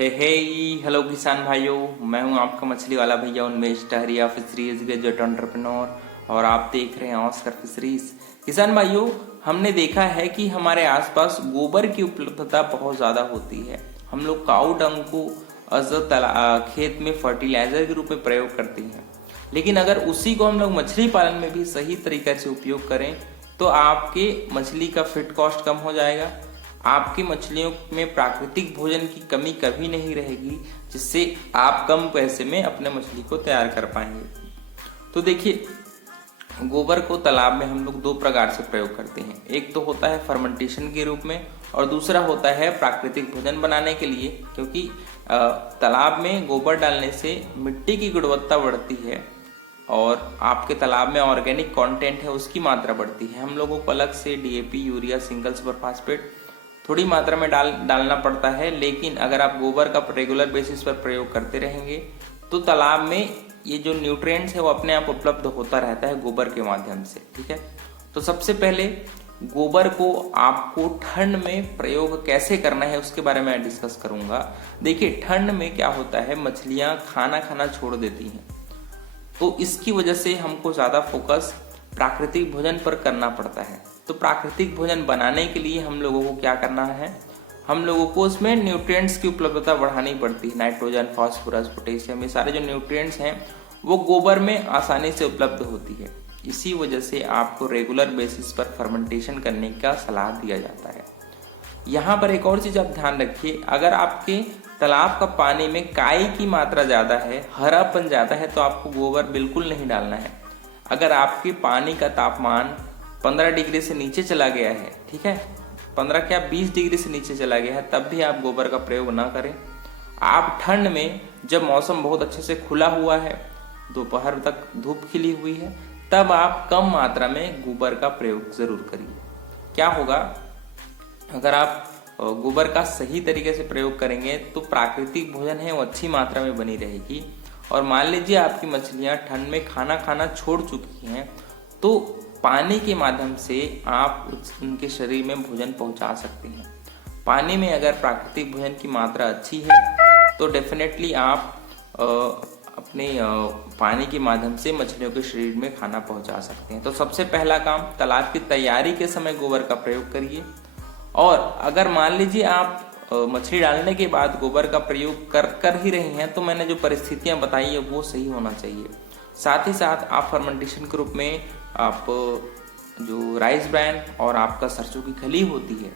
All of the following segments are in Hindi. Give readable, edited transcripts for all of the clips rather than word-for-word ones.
हेलो किसान भाइयों, मैं हूं आपका मछली वाला भैया उन्मेष टहरिया, फिशरीज ग्रेजुएट एंटरप्रेन्योर, और आप देख रहे हैं ऑस्कर फिशरीज। किसान भाइयों, हमने देखा है कि हमारे आसपास गोबर की उपलब्धता बहुत ज़्यादा होती है। हम लोग काऊ डंग को खेत में फर्टिलाइजर के रूप में प्रयोग करते हैं, लेकिन अगर उसी को हम लोग मछली पालन में भी सही तरीके से उपयोग करें तो आपके मछली का फीड कॉस्ट कम हो जाएगा। आपकी मछलियों में प्राकृतिक भोजन की कमी कभी नहीं रहेगी, जिससे आप कम पैसे में अपने मछली को तैयार कर पाएंगे। तो देखिए, गोबर को तालाब में हम लोग दो प्रकार से प्रयोग करते हैं। एक तो होता है फर्मेंटेशन के रूप में, और दूसरा होता है प्राकृतिक भोजन बनाने के लिए। क्योंकि तालाब में गोबर डालने से मिट्टी की गुणवत्ता बढ़ती है और आपके तालाब में ऑर्गेनिक कंटेंट है उसकी मात्रा बढ़ती है। हम लोगों को अलग से DAP, urea, single super phosphate थोड़ी मात्रा में डालना पड़ता है, लेकिन अगर आप गोबर का रेगुलर बेसिस पर प्रयोग करते रहेंगे तो तालाब में ये जो न्यूट्रिएंट्स है वो अपने आप उपलब्ध होता रहता है गोबर के माध्यम से। ठीक है, तो सबसे पहले गोबर को आपको ठंड में प्रयोग कैसे करना है उसके बारे में डिस्कस करूंगा। देखिए, ठंड में क्या होता है, मछलियां खाना खाना छोड़ देती हैं, तो इसकी वजह से हमको ज्यादा फोकस प्राकृतिक भोजन पर करना पड़ता है। तो प्राकृतिक भोजन बनाने के लिए हम लोगों को क्या करना है, हम लोगों को उसमें न्यूट्रिएंट्स की उपलब्धता बढ़ानी पड़ती है। नाइट्रोजन, फास्फोरस, पोटेशियम, ये सारे जो न्यूट्रिएंट्स हैं वो गोबर में आसानी से उपलब्ध होती है। इसी वजह से आपको रेगुलर बेसिस पर फर्मेंटेशन करने का सलाह दिया जाता है। यहाँ पर एक और चीज आप ध्यान रखिए, अगर आपके तालाब का पानी में काई की मात्रा ज्यादा है, हरापन ज्यादा है, तो आपको गोबर बिल्कुल नहीं डालना है। अगर आपके पानी का तापमान 15 डिग्री से नीचे चला गया है, ठीक है, 15 क्या 20 डिग्री से नीचे चला गया है, तब भी आप गोबर का प्रयोग ना करें। आप ठंड में जब मौसम बहुत अच्छे से खुला हुआ है, दोपहर तक धूप खिली हुई है, तब आप कम मात्रा में गोबर का प्रयोग जरूर करिए। क्या होगा, अगर आप गोबर का सही तरीके से प्रयोग करेंगे तो प्राकृतिक भोजन है वो अच्छी मात्रा में बनी रहेगी। और मान लीजिए आपकी मछलियां ठंड में खाना खाना छोड़ चुकी हैं, तो पानी के माध्यम से आप उनके शरीर में भोजन पहुंचा सकते हैं। पानी में अगर प्राकृतिक भोजन की मात्रा अच्छी है तो डेफिनेटली आप अपने पानी के माध्यम से मछलियों के शरीर में खाना पहुंचा सकते हैं। तो सबसे पहला काम, तालाब की तैयारी के समय गोबर का प्रयोग करिए। और अगर मान लीजिए आप मछली डालने के बाद गोबर का प्रयोग कर ही रहे हैं, तो मैंने जो परिस्थितियां बताई है वो सही होना चाहिए। साथ ही साथ आप फर्मेंटेशन के रूप में आप जो राइस ब्रान और आपका सरसों की खली होती है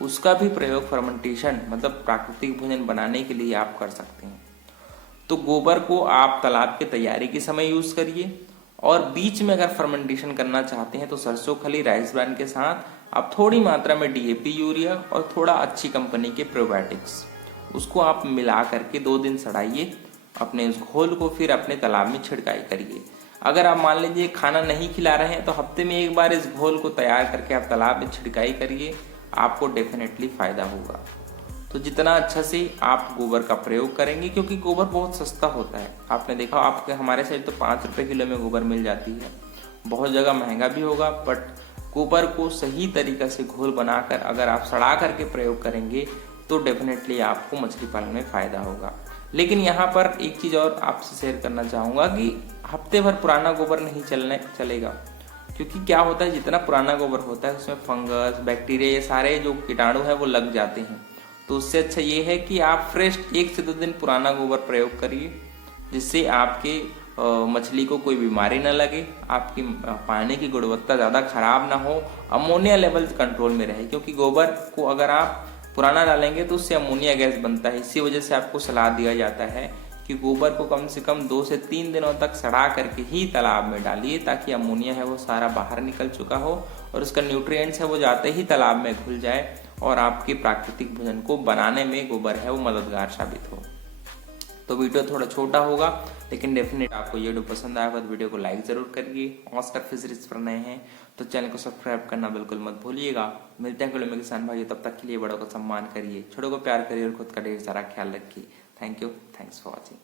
उसका भी प्रयोग फर्मेंटेशन मतलब प्राकृतिक भोजन बनाने के लिए आप कर सकते हैं। तो गोबर को आप तालाब के तैयारी के समय यूज करिए, और बीच में अगर फर्मेंटेशन करना चाहते हैं तो सरसों खली, राइस ब्रान के साथ आप थोड़ी मात्रा में डीएपी, यूरिया और थोड़ा अच्छी कंपनी के प्रोबायोटिक्स उसको आप मिला करके 2 दिन सड़ाइए अपने उस घोल को, फिर अपने तालाब में छिड़काई करिए। अगर आप मान लीजिए खाना नहीं खिला रहे हैं तो हफ्ते में एक बार इस घोल को तैयार करके आप तालाब में छिड़काई करिए, आपको डेफिनेटली फायदा होगा। तो जितना अच्छा से आप गोबर का प्रयोग करेंगे, क्योंकि गोबर बहुत सस्ता होता है, आपने देखा आपके हमारे साइड तो 5 रुपए किलो में गोबर मिल जाती है। बहुत जगह महंगा भी होगा, बट गोबर को सही तरीका से घोल बनाकर अगर आप सड़ा करके प्रयोग करेंगे तो डेफिनेटली आपको मछली पालन में फायदा होगा। लेकिन यहाँ पर एक चीज और आपसे शेयर करना चाहूंगा कि हफ्ते भर पुराना गोबर नहीं चलेगा। क्योंकि क्या होता है, जितना पुराना गोबर होता है उसमें फंगस, बैक्टीरिया, ये सारे जो कीटाणु है वो लग जाते हैं। तो उससे अच्छा ये है कि आप फ्रेश 1 से 2 दिन पुराना गोबर प्रयोग करिए, जिससे आपके मछली को कोई बीमारी न लगे, आपकी पानी की गुणवत्ता ज़्यादा खराब ना हो, अमोनिया लेवल कंट्रोल में रहे। क्योंकि गोबर को अगर आप पुराना डालेंगे तो उससे अमोनिया गैस बनता है। इसी वजह से आपको सलाह दिया जाता है कि गोबर को कम से कम 2 से 3 दिनों तक सड़ा करके ही तालाब में डालिए, ताकि अमोनिया है वो सारा बाहर निकल चुका हो और उसका न्यूट्रिएंट्स है वो जाते ही तालाब में घुल जाए और आपके प्राकृतिक भोजन को बनाने में गोबर है वो मददगार साबित हो। तो वीडियो थोड़ा छोटा होगा, लेकिन डेफिनेट आपको ये वीडियो पसंद आएगा तो वीडियो को लाइक जरूर करिए। ऑस्कर फिशरीज पर नए हैं तो चैनल को सब्सक्राइब करना बिल्कुल मत भूलिएगा। मिलते हैं अगले में किसान भाई, तब तक के लिए बड़ों का सम्मान करिए, छोटों को प्यार करिए और खुद का ढेर सारा ख्याल रखिए। Thank you, thanks for watching.